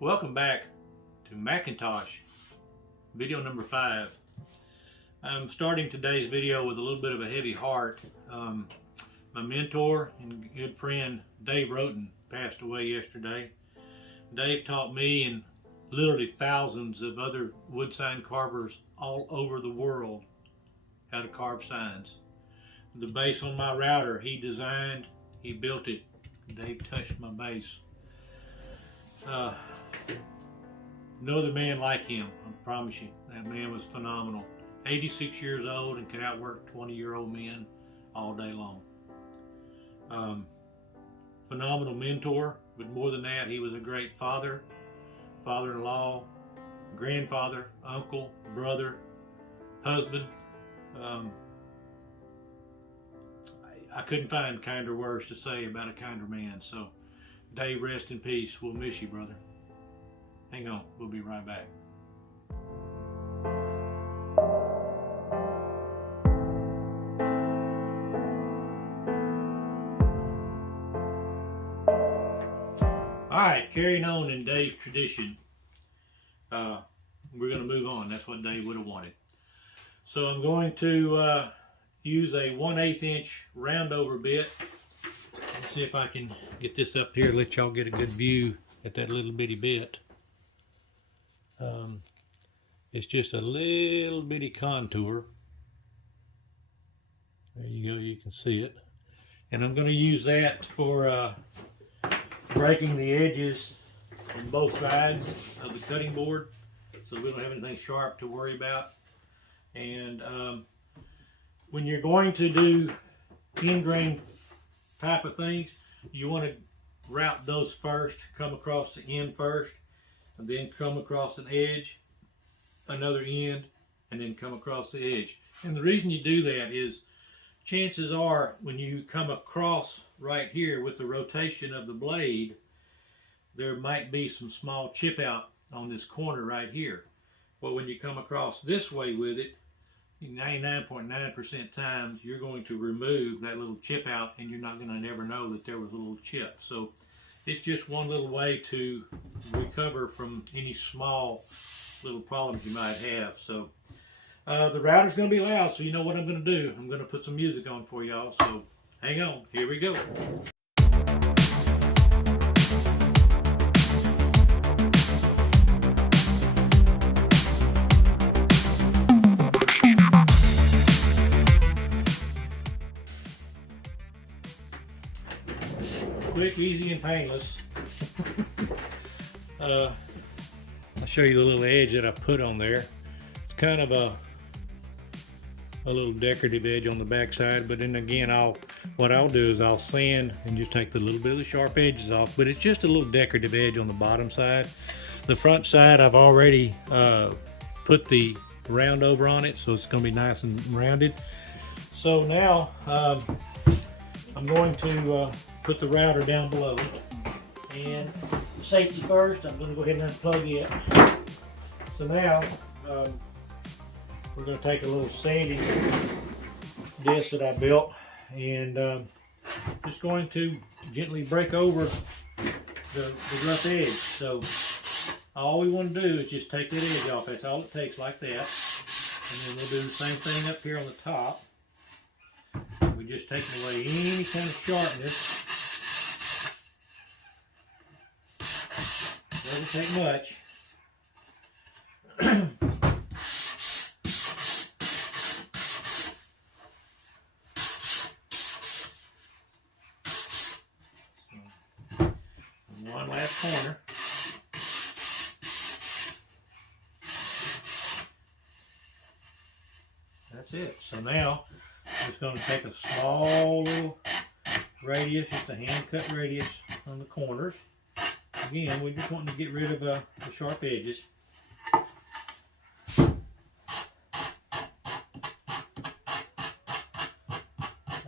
Welcome back to McIntosh, video number 5. I'm starting today's video with a little bit of a heavy heart. My mentor and good friend Dave Roten passed away yesterday. Dave taught me and literally thousands of other wood sign carvers all over the world how to carve signs. The base on my router he designed, he built it. Dave touched my base. No other man like him, I promise you. That man was phenomenal. 86 years old and could outwork 20-year-old men all day long. Phenomenal mentor, but more than that, he was a great father, father-in-law, grandfather, uncle, brother, husband. I couldn't find kinder words to say about a kinder man. So, Dave, rest in peace. We'll miss you, brother. Hang on, we'll be right back. All right, carrying on in Dave's tradition, we're going to move on. That's what Dave would have wanted. So I'm going to use a 1/8 inch round over bit. Let's see if I can get this up here, let y'all get a good view at that little bitty bit. It's just a little bitty contour. There you go, you can see it. And I'm going to use that for breaking the edges on both sides of the cutting board, so we don't have anything sharp to worry about. And when you're going to do end grain type of things, you want to route those first, come across the end first, and then come across an edge, another end, and then come across the edge. And the reason you do that is chances are when you come across right here with the rotation of the blade, there might be some small chip out on this corner right here. But when you come across this way with it, 99.9% times you're going to remove that little chip out, and you're not going to never know that there was a little chip. So it's just one little way to recover from any small little problems you might have. So the router's going to be loud, so you know what I'm going to do. I'm going to put some music on for y'all, so hang on, here we go. Quick, easy, and painless. I'll show you the little edge that I put on there. It's kind of a little decorative edge on the back side, but then again, what I'll do is I'll sand and just take the little bit of the sharp edges off, but it's just a little decorative edge on the bottom side. The front side, I've already put the round over on it, so it's going to be nice and rounded. So now I'm going to put the router down below, and safety first, I'm going to go ahead and unplug it. So now we're going to take a little sanding disc that I built, and just going to gently break over the rough edge. So all we want to do is just take that edge off. That's all it takes, like that. And then we'll do the same thing up here on the top. We're just taking away any kind of sharpness. Doesn't take much. One last corner. That's it. So now I'm just going to take a small little radius, just a hand cut radius on the corners. Again, we're just wanting to get rid of the sharp edges.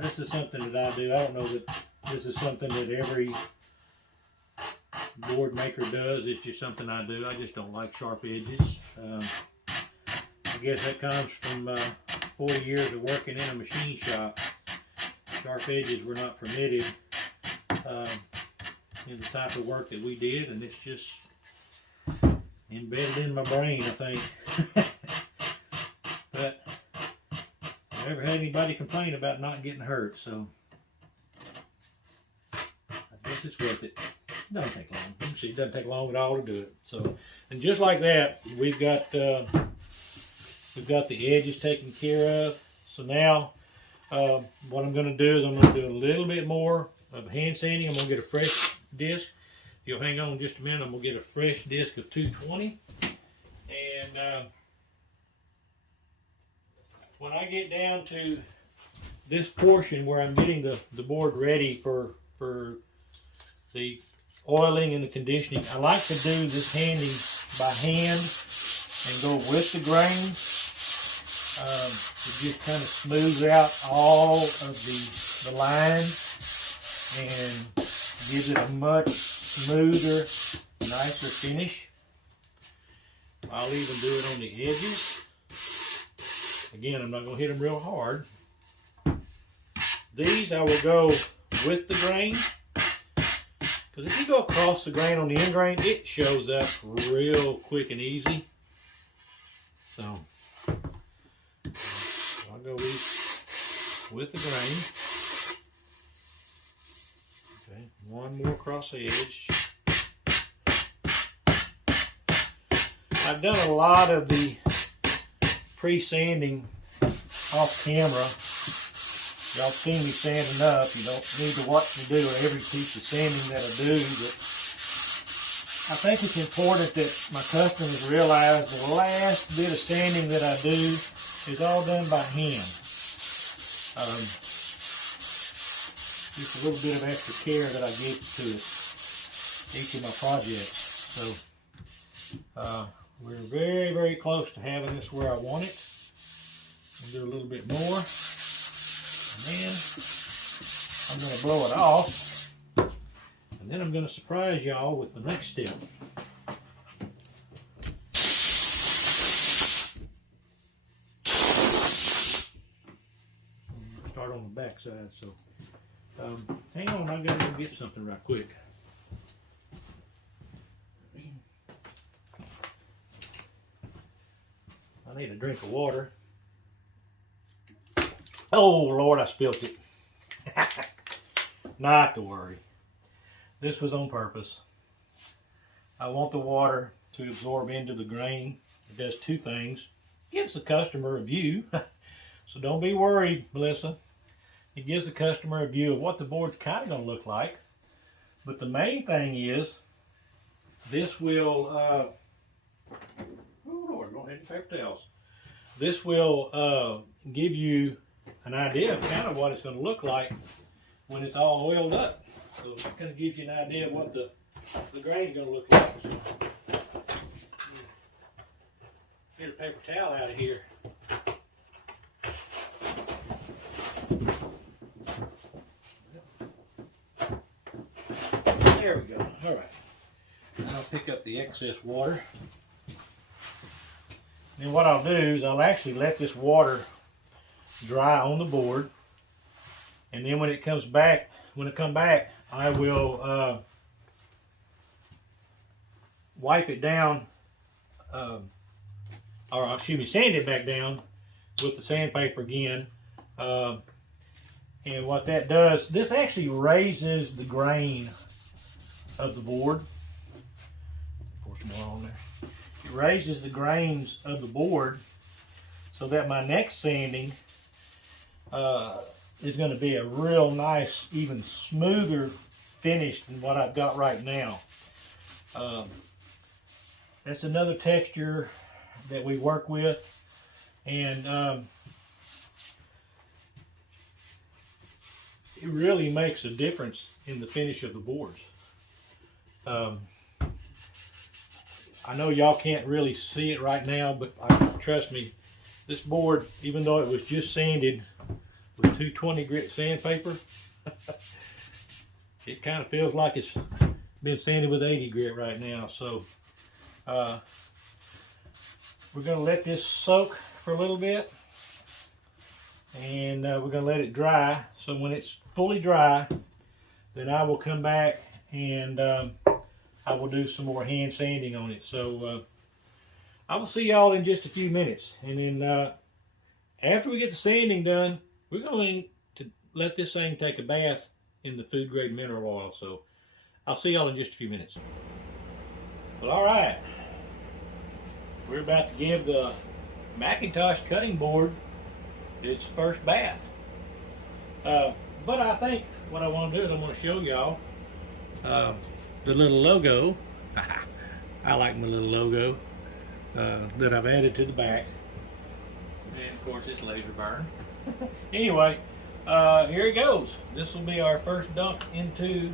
This is something that I do. I don't know that this is something that every board maker does. It's just something I do. I just don't like sharp edges. I guess that comes from 40 years of working in a machine shop. Sharp edges were not permitted in the type of work that we did, and it's just embedded in my brain, I think. But I never had anybody complain about not getting hurt, so I guess it's worth it. It doesn't take long. You can see it doesn't take long at all to do it. So, and just like that, we've got the edges taken care of. So now, what I'm going to do is I'm going to do a little bit more of hand sanding. I'm going to get a fresh disc. If you'll hang on just a minute, I'm going to get a fresh disc of 220. And when I get down to this portion where I'm getting the board ready for the oiling and the conditioning, I like to do this handing by hand and go with the grains. It just kind of smooths out all of the lines and gives it a much smoother, nicer finish. I'll even do it on the edges. Again, I'm not going to hit them real hard. These I will go with the grain, because if you go across the grain on the end grain, it shows up real quick and easy. So I'll go with the grain. Okay, one more across the edge. I've done a lot of the pre-sanding off camera. Y'all seen me sanding up. You don't need to watch me do every piece of sanding that I do, but I think it's important that my customers realize the last bit of sanding that I do is all done by hand. Just a little bit of extra care that I give to it, each of my projects. So we're very, very close to having this where I want it. We'll do a little bit more. And then I'm going to blow it off. And then I'm going to surprise y'all with the next step. Start on the back side. So hang on, I've got to go get something right quick. I need a drink of water. Oh Lord, I spilt it. Not to worry. This was on purpose. I want the water to absorb into the grain. It does two things. It gives the customer a view. So don't be worried, Melissa. It gives the customer a view of what the board's kind of going to look like. But the main thing is, this will, oh Lord, don't have any paper towels. This will give you an idea of kind of what it's going to look like when it's all oiled up. So it kind of gives you an idea of what the grain's going to look like. So, get a paper towel out of here. There we go. All right. Now I'll pick up the excess water. And what I'll do is I'll actually let this water dry on the board, and then when it comes back, I will wipe it down, or excuse me, sand it back down with the sandpaper again. And what that does, this actually raises the grain of the board. Pour some more on there. It raises the grains of the board so that my next sanding is going to be a real nice, even smoother finish than what I've got right now. That's another texture that we work with, and it really makes a difference in the finish of the boards. I know y'all can't really see it right now, but trust me, this board, even though it was just sanded with 220 grit sandpaper, it kind of feels like it's been sanded with 80 grit right now. So we're going to let this soak for a little bit, and we're going to let it dry. So when it's fully dry, then I will come back and I will do some more hand sanding on it. So I will see y'all in just a few minutes. And then after we get the sanding done, we're going to let this thing take a bath in the food grade mineral oil. So I'll see y'all in just a few minutes. Well, all right. We're about to give the McIntosh cutting board its first bath. But I think what I want to do is I want to show y'all the little logo. I like my little logo that I've added to the back. And of course it's laser burn. Anyway, here it goes. This will be our first dunk into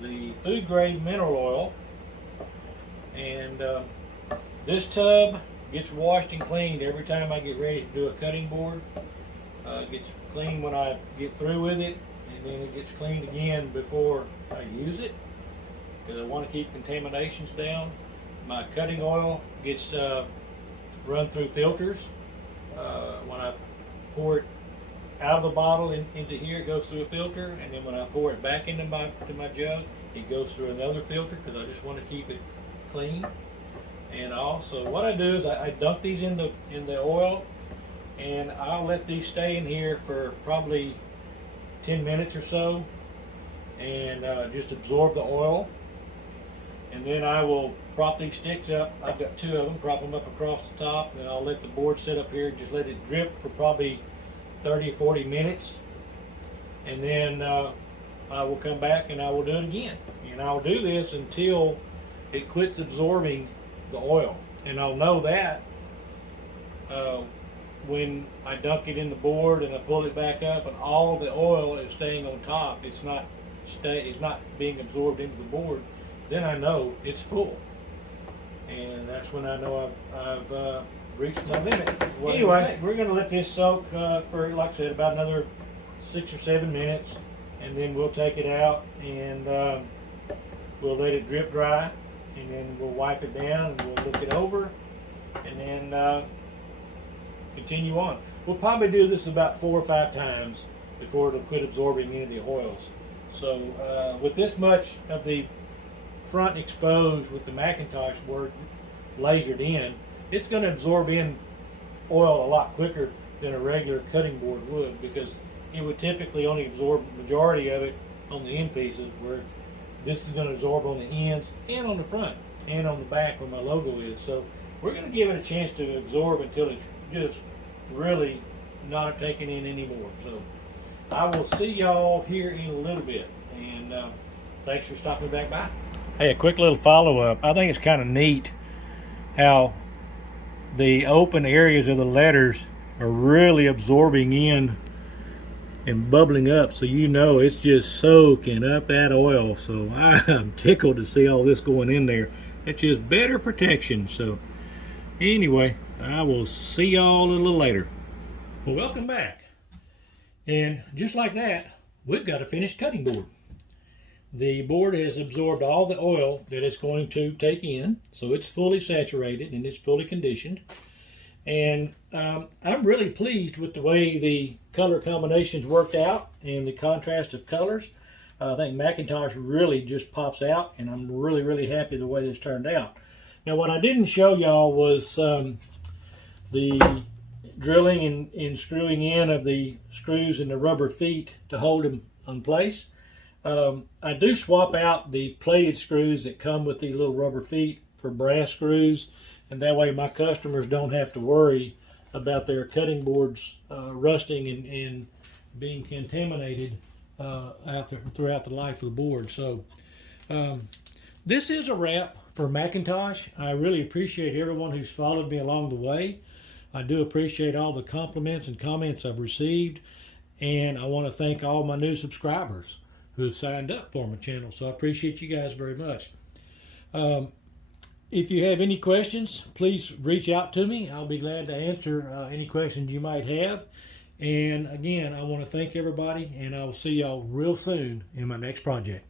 the food grade mineral oil. And this tub gets washed and cleaned every time I get ready to do a cutting board. It gets cleaned when I get through with it, and then it gets cleaned again before I use it, because I want to keep contaminations down. My cutting oil gets run through filters. When I pour it out of the bottle into here, it goes through a filter, and then when I pour it back into my jug, it goes through another filter, because I just want to keep it clean. And also what I do is I dunk these in the oil, and I'll let these stay in here for probably 10 minutes or so, and just absorb the oil. And then I will prop these sticks up. I've got 2 of them, prop them up across the top, and I'll let the board sit up here and just let it drip for probably 30 or 40 minutes. And then I will come back and I will do it again. And I'll do this until it quits absorbing the oil. And I'll know that when I dunk it in the board and I pull it back up and all the oil is staying on top, it's not being absorbed into the board, then I know it's full. And that's when I know I've reached my limit. Anyway, we're going to let this soak for, like I said, about another 6 or 7 minutes, and then we'll take it out and we'll let it drip dry, and then we'll wipe it down and we'll look it over, and then continue on. We'll probably do this about 4 or 5 times before it'll quit absorbing any of the oils. So with this much of the front exposed with the McIntosh board lasered in, it's going to absorb in oil a lot quicker than a regular cutting board would, because it would typically only absorb the majority of it on the end pieces, where this is going to absorb on the ends and on the front and on the back where my logo is. So we're going to give it a chance to absorb until it's just really not taking in anymore. So I will see y'all here in a little bit, and thanks for stopping back by. Hey, a quick little follow-up. I think it's kind of neat how the open areas of the letters are really absorbing in and bubbling up, so you know it's just soaking up that oil. So I'm tickled to see all this going in there. It's just better protection. So anyway, I will see y'all a little later. Well, welcome back. And just like that, we've got a finished cutting board. The board has absorbed all the oil that it's going to take in, so it's fully saturated and it's fully conditioned. And I'm really pleased with the way the color combinations worked out and the contrast of colors. I think McIntosh really just pops out, and I'm really, really happy the way this turned out. Now, what I didn't show y'all was the drilling and screwing in of the screws and the rubber feet to hold them in place. I do swap out the plated screws that come with the little rubber feet for brass screws, and that way my customers don't have to worry about their cutting boards rusting and being contaminated throughout the life of the board. So this is a wrap for McIntosh. I really appreciate everyone who's followed me along the way. I do appreciate all the compliments and comments I've received, and I want to thank all my new subscribers who have signed up for my channel. So I appreciate you guys very much. If you have any questions, please reach out to me. I'll be glad to answer any questions you might have. And again, I want to thank everybody, and I will see y'all real soon in my next project.